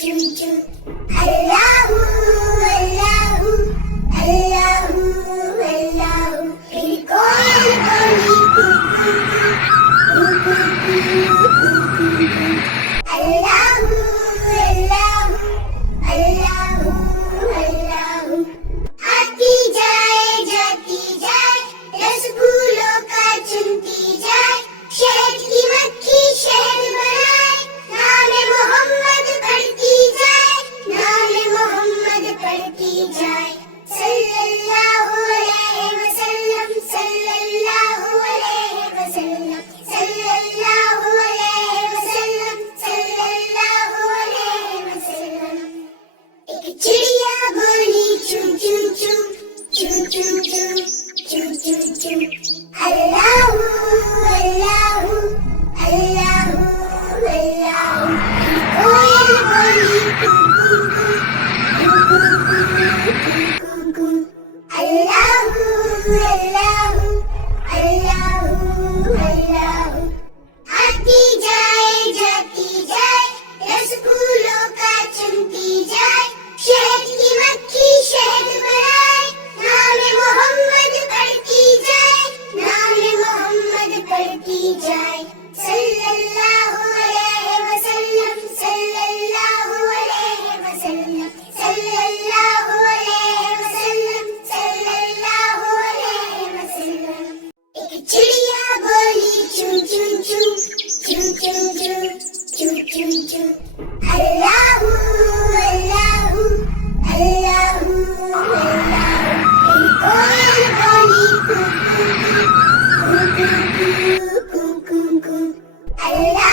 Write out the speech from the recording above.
ChuChu. Allahu, Allahu, Allahu, Allahu. Phir koi boli cuckoo. Allahu, Allahu, Allahu, Allahu. आती जाए जाती जाए रसगुल्लों का चुनती जाए शहद की मक्खी शहद बनाए नाम मोहम्मद पढ़ती जाए नाम मोहम्मद पढ़ती जाए सल्लल्लाहु अलैहि वसल्लम सल्लल्लाहु अलैहि वसल्लम सल्लल्लाहु अलैहि वसल्लम सल्लल्लाहु अलैहि वसल्लम एक चिड़िया बोली चू चू चू चू चू चू चू चू चू अल्लाहु अल्लाहु अल्लाहु अल्लाहु कोयल बोली कुकू कुकू अल्लाहु अल्लाहु अल्लाहु अल्लाहु आती जाए जाती जाए रसगुल्लों का चुनती जाए शहद की मक्खी शहद बनाए नाम मोहम्मद पढ़ती जाए नाम मोहम्मद पढ़ती जाए सल्लल्लाहु अलैहि वसल्लम सल्लल्लाहु अलैहि वसल्लम सल्लल्लाहु अलैहि वसल्लम सल्लल्लाहु अलैहि वसल्लम एक चिड़िया बोली चू चू चू चू चू चू चू चू चू अल्लाहु अल्लाहु अल्लाहु अल्लाहु फिर कोयल बोली कुकू कुकू कुकू अल्लाह